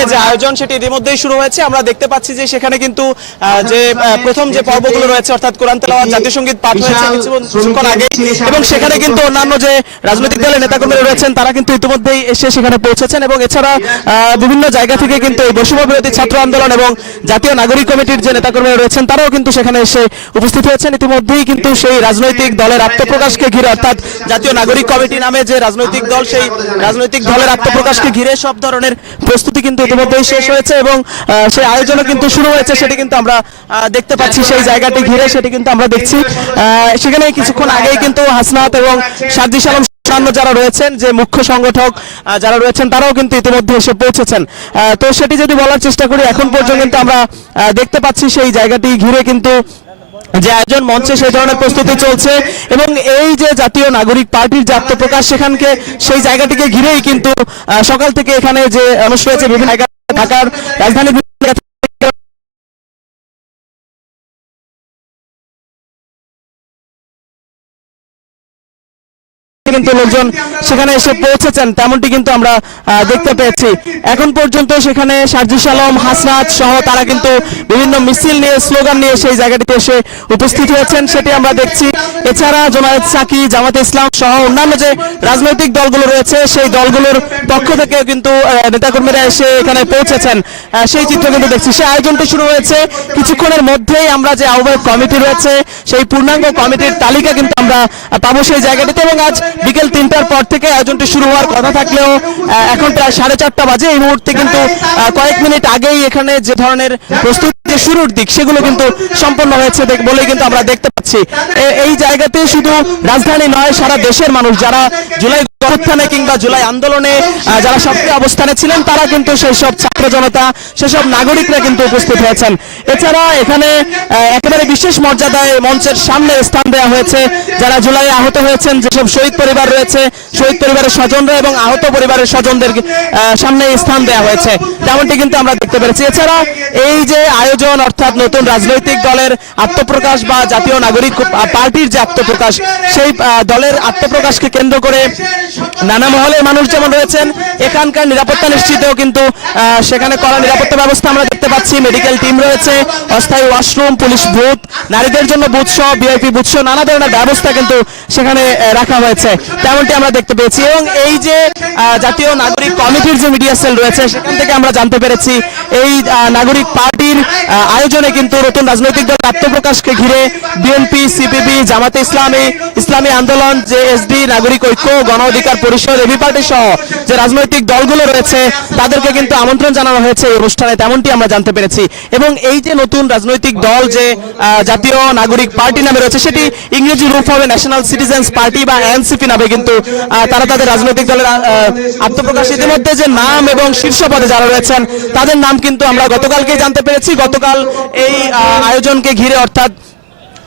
ঘিরে যে আয়োজন সেটি ইতিমধ্যেই শুরু হয়েছে। আমরা দেখতে পাচ্ছি যে সেখানে কিন্তু যে প্রথম যে পর্বগুলো রয়েছে অর্থাৎ কোরআন তেলাওয়াত জাতীয় সংগীত পাঠ হয়েছে কিছুক্ষণ আগে। এবং সেখানে কিন্তু অন্যান্য যে রাজনৈতিক দলের নেতাকর্মীরা রয়েছেন তারা কিন্তু ইতিমধ্যেই এসে সেখানে পৌঁছেছেন। এবং এছাড়া বিভিন্ন জায়গা থেকে কিন্তু এই বৈষম্য বিরোধী ছাত্র আন্দোলন এবং জাতীয় নাগরিক কমিটির যে নেতাকর্মীরা রয়েছেন তারাও কিন্তু সেখানে এসে উপস্থিত হয়েছেন। ইতিমধ্যেই কিন্তু সেই রাজনৈতিক দলের আত্মপ্রকাশকে ঘিরে অর্থাৎ জাতীয় নাগরিক কমিটি নামে যে রাজনৈতিক দল সেই রাজনৈতিক দলের আত্মপ্রকাশকে ঘিরে সব ধরনের প্রস্তুতি কিন্তু ইতিমধ্যেই শেষ হয়েছে এবং সেই আয়োজনও কিন্তু শুরু হয়েছে, সেটি কিন্তু আমরা দেখতে পাচ্ছি। সেই জায়গাটি ঘিরে সেটি কিন্তু আমরা দেখছি। সেখানে কিছুক্ষণ আগেই কিন্তু হাসনাত এবং সাদ্দিস আলম যারা রয়েছেন, যে মুখ্য সংগঠক যারা রয়েছেন, তারাও কিন্তু ইতিমধ্যে এসে পৌঁছেছেন। তো সেটি যদি বলার চেষ্টা করি, এখন পর্যন্ত কিন্তু আমরা দেখতে পাচ্ছি সেই জায়গাটি ঘিরে কিন্তু যে আয়োজন মঞ্চে সেই ধরনের প্রস্তুতি চলছে এবং এই যে জাতীয় নাগরিক পার্টির যে আত্মপ্রকাশ সেখানকে সেই জায়গাটিকে ঘিরেই কিন্তু সকাল থেকে এখানে যে অনুষ্ঠান হয়েছে বিভিন্ন জায়গা থাকার রাজধানী কিন্তু লোকজন সেখানে এসে পৌঁছেছেন, তেমনটি কিন্তু আমরা দেখতে পেয়েছি। এখন পর্যন্ত সেখানে সার্জিস আলম, হাসনাত সহ তারা কিন্তু বিভিন্ন মিছিল নিয়ে, স্লোগান নিয়ে সেই জায়গাটিতে এসে উপস্থিত হয়েছেন, সেটি আমরা দেখছি। এছাড়া জমায়েত সাকি, জামাতে ইসলাম সহ অন্যান্য যে রাজনৈতিক দলগুলো রয়েছে, সেই দলগুলোর পক্ষ থেকে কিন্তু নেতাকর্মীরা এসে এখানে পৌঁছেছেন। সেই চিত্র কিন্তু দেখছি। সেই আয়োজনটি শুরু হয়েছে কিছুক্ষণের মধ্যেই আমরা যে আহ্বায়ক কমিটি রয়েছে, সেই পূর্ণাঙ্গ কমিটির তালিকা কিন্তু আমরা পাবো সেই জায়গাটিতে এবং আজ বিকেল তিনটার পর থেকে আয়োজনটি শুরু হওয়ার কথা থাকলেও এখন প্রায় সাড়ে চারটা বাজে। এই মুহূর্তে কিন্তু কয়েক মিনিট আগেই এখানে যে ধরনের প্রস্তুতি শুরুর দিক, সেগুলো কিন্তু সম্পন্ন হয়েছে বলেই কিন্তু আমরা দেখতে পাচ্ছি। এই জায়গাতে শুধু রাজধানী নয়, সারা দেশের মানুষ, যারা জুলাই গণউত্থানে কিংবা জুলাই আন্দোলনে যারা সক্রিয় অবস্থানে ছিলেন, তারা কিন্তু সেই সব ছাত্র জনতা সেসব নাগরিকরা কিন্তু উপস্থিত হয়েছেন। এছাড়া এখানে একেবারে বিশেষ মর্যাদায় মঞ্চের সামনে স্থান দেওয়া হয়েছে। যারা জুলাই আহত হয়েছেন, যেসব শহীদ পরিবার রয়েছে, শহীদ পরিবারের স্বজনরা এবং আহত পরিবারের স্বজনদের সামনে স্থান দেওয়া হয়েছে। তেমনটি কিন্তু আমরা দেখতে পেরেছি। এছাড়া এই যে আয়োজন, অর্থাৎ নতুন রাজনৈতিক দলের আত্মপ্রকাশ বা জাতীয় নাগরিক পার্টির যে আত্মপ্রকাশ, সেই দলের আত্মপ্রকাশকে কেন্দ্র করে নানা মহলের মানুষ যেমন রয়েছেন, এখানকার নিরাপত্তা নিশ্চিতেও কিন্তু সেখানে করা নিরাপত্তা ব্যবস্থা আমরা দেখতে পাচ্ছি। মেডিকেল টিম রয়েছে, অস্থায়ী ওয়াশরুম, পুলিশ বুথ, নারীদের জন্য বুথ সহ ভিআইপি বুথ সহ নানা ধরনের ব্যবস্থা কিন্তু সেখানে রাখা হয়েছে। তেমনটি আমরা দেখতে পেয়েছি এবং এই যে জাতীয় নাগরিক কমিটির যে মিডিয়া সেল রয়েছে, সেখান থেকে আমরা জানতে পেরেছি, এই নাগরিক পার্টির আয়োজনে কিন্তু নতুন রাজনৈতিক দল আত্মপ্রকাশকে ঘিরে বিএনপি, সিপিবি, জামাতে ইসলামী ইসলামী আন্দোলন যে এসডি নাগরিক ঐক্য গণ অধিকার পরিষদ, এবি পার্টি সহ যে রাজনৈতিক দলগুলো রয়েছে, তাদেরকে কিন্তু আমন্ত্রণ জানানো হয়েছে এই অনুষ্ঠানে, তেমনটি আমরা জানতে পেরেছি। এবং এই যে নতুন রাজনৈতিক দল যে জাতীয় নাগরিক পার্টি নামে রয়েছে, সেটি ইংরেজি রূপ হবে ন্যাশনাল সিটিজেন্স পার্টি বা এনসিপি নামে কিন্তু তারা তাদের রাজনৈতিক দলের আত্মপ্রকাশ ইতিমধ্যে যে নাম এবং শীর্ষ পদে যারা রয়েছেন, তাদের নাম কিন্তু আমরা গতকালকেই জানতে পেরেছি। গতকাল এই আয়োজনকে ঘিরে অর্থাৎ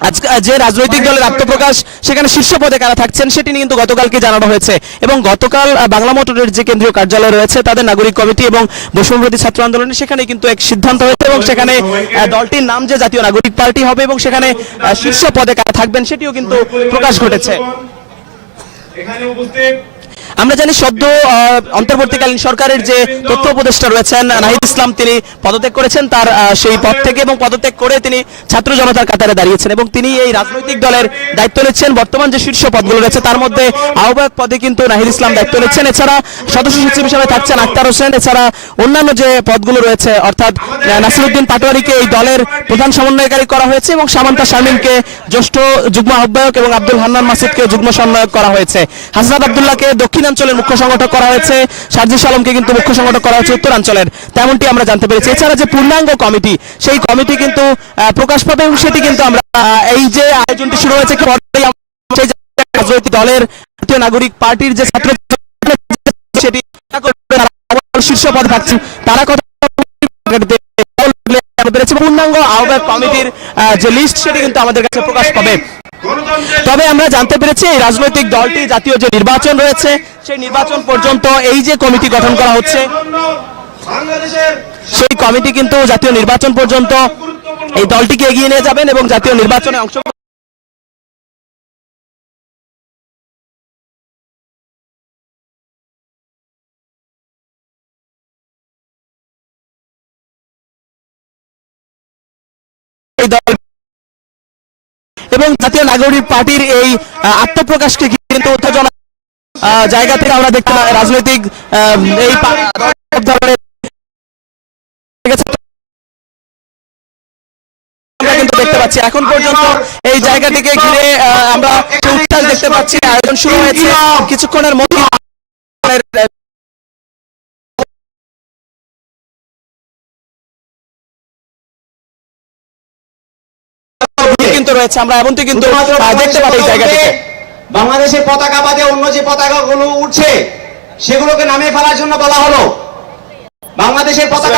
আজকে যে রাজনৈতিক দলের আত্মপ্রকাশ সেখানে শীর্ষ পদে কারা থাকছেন সেটি নিয়ে কিন্তু গতকালকে জানানো হয়েছে। এবং গতকাল বাংলা মোটরের যে কেন্দ্রীয় কার্যালয় রয়েছে তাদের নাগরিক কমিটি এবং বৈষম্যবিরোধী ছাত্র আন্দোলনে সেখানে কিন্তু এক সিদ্ধান্ত হয়েছে এবং সেখানে দলটির নাম যে জাতীয় নাগরিক পার্টি হবে এবং সেখানে শীর্ষ পদে কারা থাকবেন সেটিও কিন্তু প্রকাশ ঘটেছে। এখানে উপস্থিত আমরা জানি সদ্য অন্তর্বর্তীকালীন সরকারের যে তথ্য উপদেষ্টা রয়েছেন নাহিদ ইসলাম, তিনি পদত্যাগ করেছেন তার সেই পদ থেকে এবং পদত্যাগ করে তিনি ছাত্র জনতার কাতারে দাঁড়িয়েছেন এবং তিনি এই রাজনৈতিক দলের দায়িত্ব নিচ্ছেন। বর্তমান যে শীর্ষ পদগুলো রয়েছে, তার মধ্যে আহ্বায়ক পদে কিন্তু নাহিদ ইসলাম দায়িত্ব নিচ্ছেন। এছাড়া সদস্য সচিব হিসেবে থাকছেন আক্তার হোসেন। এছাড়া অন্যান্য যে পদগুলো রয়েছে, অর্থাৎ নাসিরুদ্দিন পাটোয়ারিকে এই দলের প্রধান সমন্বয়কারী করা হয়েছে এবং সামান্তা শারমিনকে জ্যেষ্ঠ যুগ্ম আহ্বায়ক এবং আব্দুল হান্নান মাসিদকে যুগ্ম সমন্বয়ক করা হয়েছে। হাসনাত আব্দুল্লাহকে দক্ষিণাঞ্চলের মুখ্য সংগঠক করা হয়েছে। সার্জিস আলমকে কিন্তু মুখ্য সংগঠক করা হয়েছে উত্তরাঞ্চলের। তেমনটি আমরা জানতে পেরেছি। এছাড়া যে পূর্ণাঙ্গ কমিটি, সেই কমিটি কিন্তু প্রকাশ পাবে এবং সেটি কিন্তু আমরা এই যে আয়োজনটি শুরু হয়েছে রাজনৈতিক দলের জাতীয় নাগরিক পার্টির যে ছাত্র সেটি শীর্ষ পদ থাকছে। তারা কথা পূর্ণাঙ্গ আহ্বায়ক কমিটির যে লিস্ট সেটি কিন্তু আমাদের কাছে প্রকাশ পাবে। তবে আমরা জানতে পেরেছি এই রাজনৈতিক দলটি জাতীয় যে নির্বাচন রয়েছে সেই নির্বাচন পর্যন্ত এই যে কমিটি গঠন করা হচ্ছে সেই কমিটি কিন্তু জাতীয় নির্বাচন পর্যন্ত এই দলটিকে এগিয়ে নিয়ে যাবেন এবং জাতীয় নির্বাচনে অংশ এই দল এবং জাতীয় নাগরিক পার্টির এই আত্মপ্রকাশকে কিন্তু উত্তেজনা জায়গা থেকে আমরা দেখতে রাজনৈতিক এই ধরনের কিন্তু দেখতে পাচ্ছি। এখন পর্যন্ত এই জায়গাটিকে ঘিরে আমরা দেখতে পাচ্ছি, আয়োজন শুরু হয়েছে। কিছুক্ষণের মধ্যে কিন্তু রয়েছে আমরা এমনটি কিন্তু দেখতে পাবো এই জায়গাটিতে বাংলাদেশের পতাকা বাদে অন্য যে পতাকাগুলো উঠছে সেগুলোকে নামিয়ে ফেলার জন্য বলা হলো। বাংলাদেশের পতাকা